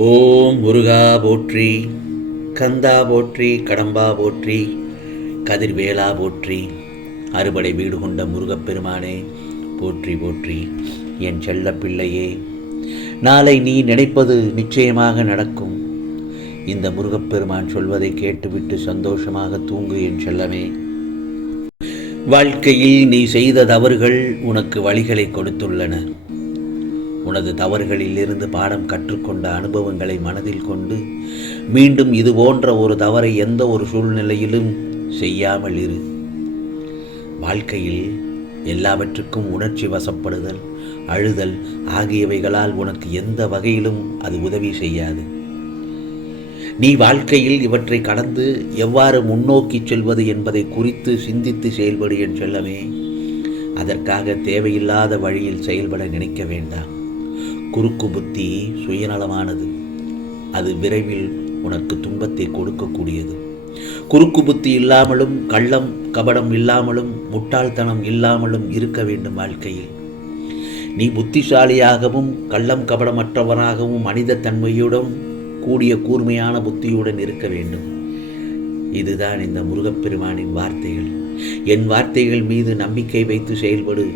ஓம் முருகா போற்றி கந்தா போற்றி கடம்பா போற்றி கதிர்வேலா போற்றி அறுபடை வீடு கொண்ட முருகப்பெருமானே போற்றி போற்றி. என் செல்ல பிள்ளையே நாளை நீ நினைப்பது நிச்சயமாக நடக்கும். இந்த முருகப்பெருமான் சொல்வதை கேட்டுவிட்டு சந்தோஷமாக தூங்கு என் செல்லமே. வாழ்க்கையில் நீ செய்த தவறுகள் உனக்கு வழிகளை கொடுத்துள்ளன. உனது தவறுகளிலிருந்து பாடம் கற்றுக்கொண்ட அனுபவங்களை மனதில் கொண்டு மீண்டும் இது போன்ற ஒரு தவறை எந்த ஒரு சூழ்நிலையிலும் செய்யாமல் இரு. வாழ்க்கையில் எல்லாவற்றுக்கும் உணர்ச்சி வசப்படுதல் அழுதல் ஆகியவைகளால் உனக்கு எந்த வகையிலும் அது உதவி செய்யாது. நீ வாழ்க்கையில் இவற்றை கடந்து எவ்வாறு முன்னோக்கி செல்வது என்பதை குறித்து சிந்தித்து செயல்படு என் செல்லமே. அதற்காக தேவையில்லாத வழியில் செயல்பட நினைக்க வேண்டாம். குறுக்கு புத்தி சுயநலமானது. அது விரைவில் உனக்கு துன்பத்தை கொடுக்கக்கூடியது. குறுக்கு புத்தி இல்லாமலும் கள்ளம் கபடம் இல்லாமலும் முட்டாள்தனம் இல்லாமலும் இருக்க வேண்டும் வாழ்க்கையில். நீ புத்திசாலியாகவும் கள்ளம் கபடமற்றவனாகவும் மனித தன்மையுடன் கூடிய கூர்மையான புத்தியுடன் இருக்க வேண்டும். இதுதான் இந்த முருகப்பெருமானின் வார்த்தைகள். என் வார்த்தைகள் மீது நம்பிக்கை வைத்து செயல்படு.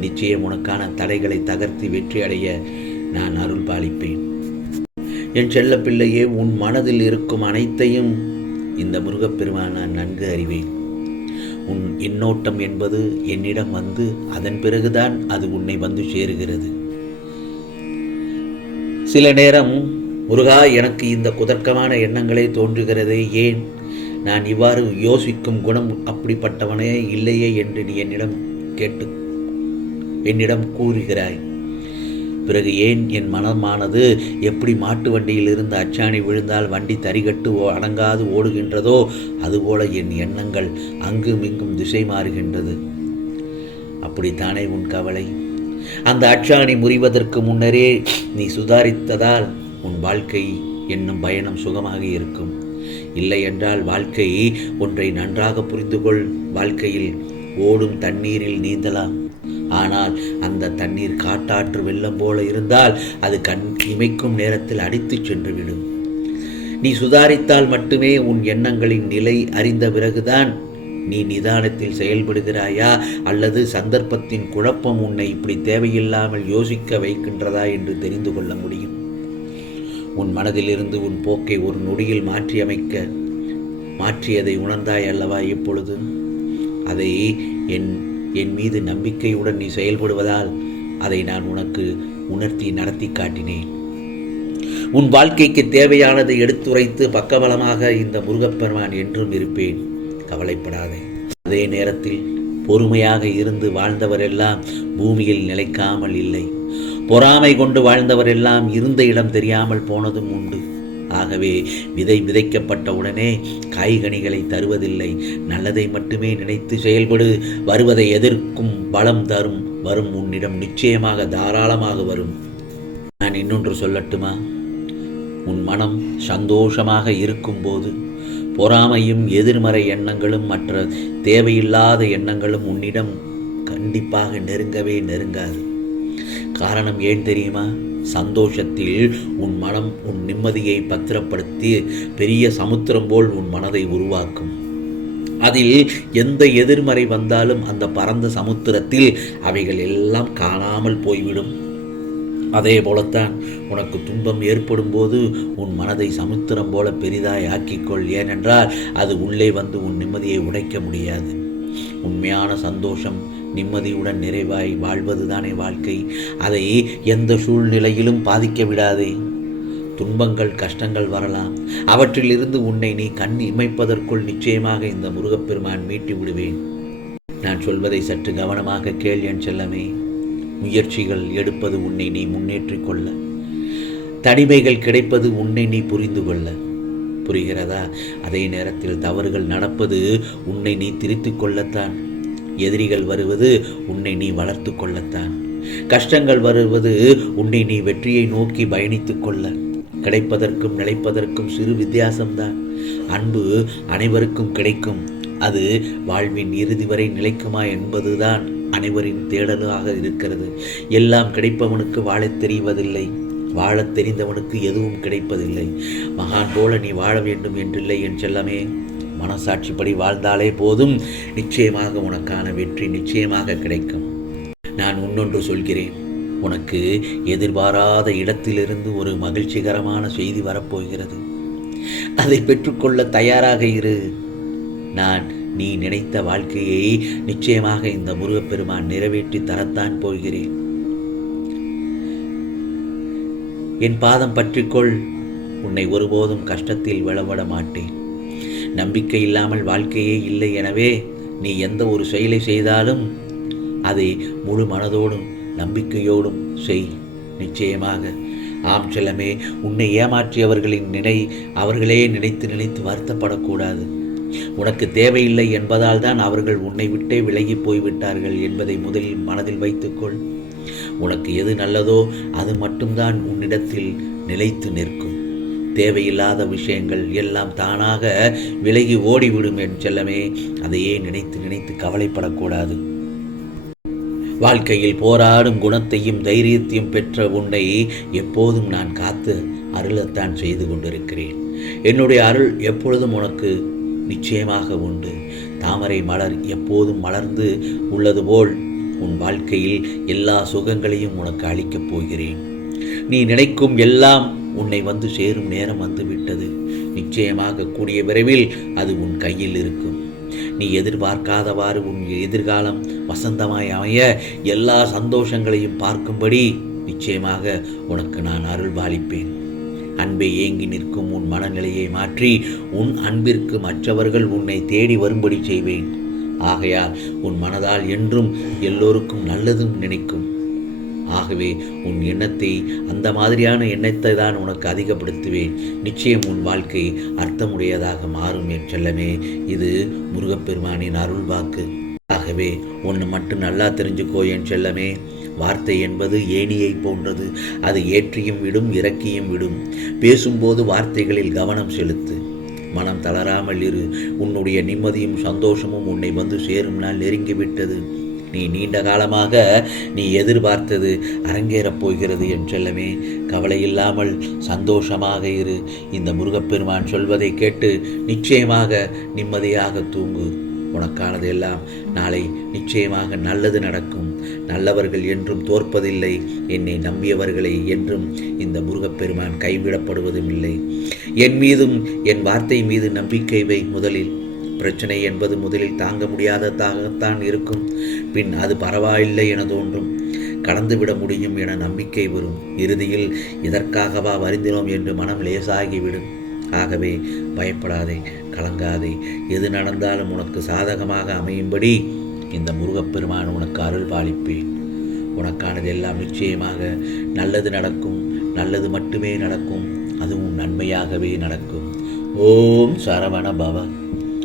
நிச்சயம் உனக்கான தடைகளை தகர்த்து வெற்றி அடைய நான் அருள் பாலிப்பேன் என் செல்ல பிள்ளையே உன் மனதில் இருக்கும் அனைத்தையும் இந்த முருகப்பெருமான் நான் நன்கு அறிவேன். உன் எண்ணோட்டம் என்பது என்னிடம் வந்து அதன் பிறகுதான் அது உன்னை வந்து சேருகிறது. சில நேரம் முருகா எனக்கு இந்த குதர்க்கமான எண்ணங்களே தோன்றுகிறதே ஏன்? நான் இவ்வாறு யோசிக்கும் குணம் அப்படிப்பட்டவனே இல்லையே என்று நீ என்னிடம் கேட்டு என்னிடம் கூறுகிறாய். பிறகு ஏன் என் மனமானது எப்படி மாட்டு வண்டியில் இருந்து அச்சாணி விழுந்தால் வண்டி தரிகட்டு ஓ அடங்காது ஓடுகின்றதோ அதுபோல என் எண்ணங்கள் அங்கும் இங்கும் திசை மாறுகின்றது. அப்படித்தானே உன் கவலை? அந்த அச்சாணி முறிவதற்கு முன்னரே நீ சுதாரித்ததால் உன் வாழ்க்கை என்னும் பயணம் சுகமாக இருக்கும். இல்லை என்றால் வாழ்க்கை ஒன்றை நன்றாக புரிந்து கொள் வாழ்க்கையில் ஓடும் தண்ணீரில் நீந்தலாம். ஆனால் அந்த தண்ணீர் காட்டாற்று வெள்ளம் போல இருந்தால் அது கண் இமைக்கும் நேரத்தில் அடித்துச் சென்றுவிடும். நீ சுதாரித்தால் மட்டுமே உன் எண்ணங்களின் நிலை அறிந்த பிறகுதான் நீ நிதானத்தில் செயல்படுகிறாயா? அல்லது சந்தர்ப்பத்தின் குழப்பம் உன்னை இப்படி தேவையில்லாமல் யோசிக்க வைக்கின்றதா என்று தெரிந்து கொள்ள முடியும்? உன் மனதிலிருந்து உன் போக்கை ஒரு நொடியில் மாற்றியமைக்க மாற்றியதை உணர்ந்தாய் அல்லவா இப்பொழுது? அதை என் என் மீது நம்பிக்கையுடன் நீ செயல்படுவதால் அதை நான் உனக்கு உணர்த்தி நடத்தி காட்டினேன். உன் வாழ்க்கைக்கு தேவையானதை எடுத்துரைத்து பக்கபலமாக இந்த முருகப்பெருமான் என்றும் இருப்பேன். கவலைப்படாதே. அதே நேரத்தில் பொறுமையாக இருந்து வாழ்ந்தவரெல்லாம் பூமியில் நிலைக்காமல் இல்லை. பொறாமை கொண்டு வாழ்ந்தவரெல்லாம் இருந்த இடம் தெரியாமல் போனதும் உண்டு. ஆகவே விதை விதைக்கப்பட்ட உடனே காய்கனிகளை தருவதில்லை. நல்லதை மட்டுமே நினைத்து செயல்படு. வருவதை எதிர்க்கும் பலம் தரும். வரும் உன்னிடம் நிச்சயமாக தாராளமாக வரும். நான் இன்னொன்று சொல்லட்டுமா? உன் மனம் சந்தோஷமாக இருக்கும்போது பொறாமையும் எதிர்மறை எண்ணங்களும் மற்ற தேவையில்லாத எண்ணங்களும் உன்னிடம் கண்டிப்பாக நெருங்கவே நெருங்காது. காரணம் ஏன் தெரியுமா? சந்தோஷத்தில் உன் மனம் உன் நிம்மதியை பத்திரப்படுத்தி பெரிய சமுத்திரம் போல் உன் மனதை உருவாக்கும். அதில் எந்த எதிர்மறை வந்தாலும் அந்த பரந்த சமுத்திரத்தில் அவைகள் எல்லாம் காணாமல் போய்விடும். அதே போலத்தான் உனக்கு துன்பம் ஏற்படும் போது உன் மனதை சமுத்திரம் போல பெரிதாய் ஆக்கிக்கொள். ஏனென்றால் அது உள்ளே வந்து உன் நிம்மதியை உடைக்க முடியாது. உண்மையான சந்தோஷம் நிம்மதியுடன் நிறைவாய் வாழ்வதுதானே வாழ்க்கை. அதை எந்த சூழ்நிலையிலும் பாதிக்க விடாதே. துன்பங்கள் கஷ்டங்கள் வரலாம். அவற்றிலிருந்து உன்னை நீ கண் இமைப்பதற்குள் நிச்சயமாக இந்த முருகப்பெருமான் மீட்டி விடுவேன். நான் சொல்வதை சற்று கவனமாக கேள் என் செல்லமே. முயற்சிகள் எடுப்பது உன்னை நீ முன்னேற்றிக் கொள்ள. தனிமைகள் கிடைப்பது உன்னை நீ புரிந்து கொள்ள. புரிகிறதா? அதே நேரத்தில் தவறுகள் நடப்பது உன்னை நீ திரித்து கொள்ளத்தான். எதிரிகள் வருவது உன்னை நீ வளர்த்து கொள்ளத்தான். கஷ்டங்கள் வருவது உன்னை நீ வெற்றியை நோக்கி பயணித்துக் கொள்ள. கிடைப்பதற்கும் நிலைப்பதற்கும் சிறு வித்தியாசம்தான். அன்பு அனைவருக்கும் கிடைக்கும். அது வாழ்வின் இறுதி வரை நிலைக்குமா என்பதுதான் அனைவரின் தேடலாக இருக்கிறது. எல்லாம் கிடைப்பவனுக்கு வாழத் தெரிவதில்லை. வாழத் தெரிந்தவனுக்கு எதுவும் கிடைப்பதில்லை. மகான் போல நீ வாழ வேண்டும் என்றில்லை என் செல்லமே. மனசாட்சிப்படி வாழ்ந்தாலே போதும். நிச்சயமாக உனக்கான வெற்றி நிச்சயமாக கிடைக்கும். நான் இன்னொன்று சொல்கிறேன். உனக்கு எதிர்பாராத இடத்திலிருந்து ஒரு மகிழ்ச்சிகரமான செய்தி வரப்போகிறது. அதை பெற்றுக்கொள்ள தயாராக இரு. நான் நீ நினைத்த வாழ்க்கையை நிச்சயமாக இந்த முருகப்பெருமான் நிறைவேற்றி தரத்தான் போகிறேன். என் பாதம் பற்றிக்கொள். உன்னை ஒருபோதும் கஷ்டத்தில் விளவிட மாட்டேன். நம்பிக்கை இல்லாமல் வாழ்க்கையே இல்லை எனவே நீ எந்த ஒரு செயலை செய்தாலும் அதை முழு மனதோடும் நம்பிக்கையோடும் செய். நிச்சயமாக. ஆம் செல்லமே உன்னை ஏமாற்றியவர்களின் நினை அவர்களே நினைத்து நினைத்து வருத்தப்படக்கூடாது. உனக்கு தேவையில்லை என்பதால் தான் அவர்கள் உன்னை விட்டே விலகி போய்விட்டார்கள் என்பதை முதலில் மனதில் வைத்துக்கொள். உனக்கு எது நல்லதோ அது மட்டும்தான் உன்னிடத்தில் நிலைத்து நிற்கும். தேவையில்லாத விஷயங்கள் எல்லாம் தானாக விலகி ஓடிவிடும் என் செல்லமே. அதையே நினைத்து நினைத்து கவலைப்படக்கூடாது. வாழ்க்கையில் போராடும் குணத்தையும் தைரியத்தையும் பெற்ற உன்னை எப்போதும் நான் காத்து அருளத்தான் செய்து கொண்டிருக்கிறேன். என்னுடைய அருள் எப்பொழுதும் உனக்கு நிச்சயமாக உண்டு. தாமரை மலர் எப்போதும் மலர்ந்து உள்ளது போல் உன் வாழ்க்கையில் எல்லா சுகங்களையும் உனக்கு அளிக்கப் போகிறேன். நீ நினைக்கும் எல்லாம் உன்னை வந்து சேரும் நேரம் வந்துவிட்டது. நிச்சயமாக கூடிய விரைவில் அது உன் கையில் இருக்கும். நீ எதிர்பார்க்காதவாறு உன் எதிர்காலம் வசந்தமாய் அமைய எல்லா சந்தோஷங்களையும் பார்க்கும்படி நிச்சயமாக உனக்கு நான் அருள் பாலிப்பேன் அன்பை ஏங்கி நிற்கும் உன் மனநிலையை மாற்றி உன் அன்பிற்கு மற்றவர்கள் உன்னை தேடி வரும்படி செய்வேன். ஆகையால் உன் மனதால் என்றும் எல்லோருக்கும் நல்லதும் நினைக்கும். ஆகவே உன் எண்ணத்தை அந்த மாதிரியான எண்ணத்தை தான் உனக்கு அதிகப்படுத்துவேன். நிச்சயம் உன் வாழ்க்கை அர்த்தமுடையதாக மாறும் என் செல்லமே. இது முருகப்பெருமானின் அருள் வாக்கு. ஆகவே ஒன்று மட்டும் நல்லா தெரிஞ்சுக்கோ என் செல்லமே. வார்த்தை என்பது ஏணியை போன்றது. அது ஏற்றியும் விடும் இறக்கியும் விடும். பேசும்போது வார்த்தைகளில் கவனம் செலுத்து. மனம் தளராமல் இரு. உன்னுடைய நிம்மதியும் சந்தோஷமும் உன்னை வந்து சேரும். நாள் நெருங்கிவிட்டது. நீ நீண்ட காலமாக நீ எதிர்பார்த்தது அரங்கேறப் போகிறது என் செல்லமே. கவலை இல்லாமல் சந்தோஷமாக இரு. இந்த முருகப்பெருமான் சொல்வதை கேட்டு நிச்சயமாக நிம்மதியாக தூங்கு. உனக்கானது எல்லாம் நாளை நிச்சயமாக நல்லது நடக்கும். நல்லவர்கள் என்றும் தோற்பதில்லை. என்னை நம்பியவர்களை என்றும் இந்த முருகப்பெருமான் கைவிடப்படுவதும் இல்லை என் மீதும் என் வார்த்தை மீது நம்பிக்கை வை முதலில். பிரச்சனை என்பது முதலில் தாங்க முடியாததாகத்தான் இருக்கும். பின் அது பரவாயில்லை என தோன்றும். கடந்துவிட முடியும் என நம்பிக்கை வரும். இறுதியில் இதற்காகவா வருந்தினோம் என்று மனம் லேசாகிவிடும். ஆகவே பயப்படாதே கலங்காதே. எது நடந்தாலும் உனக்கு சாதகமாக அமையும்படி இந்த முருகப்பெருமான் உனக்கு அருள் பாலிப்பேன். உனக்கானது எல்லாம் நிச்சயமாக நல்லது நடக்கும். நல்லது மட்டுமே நடக்கும். அதுவும் நன்மையாகவே நடக்கும். ஓம் சரவண பவ.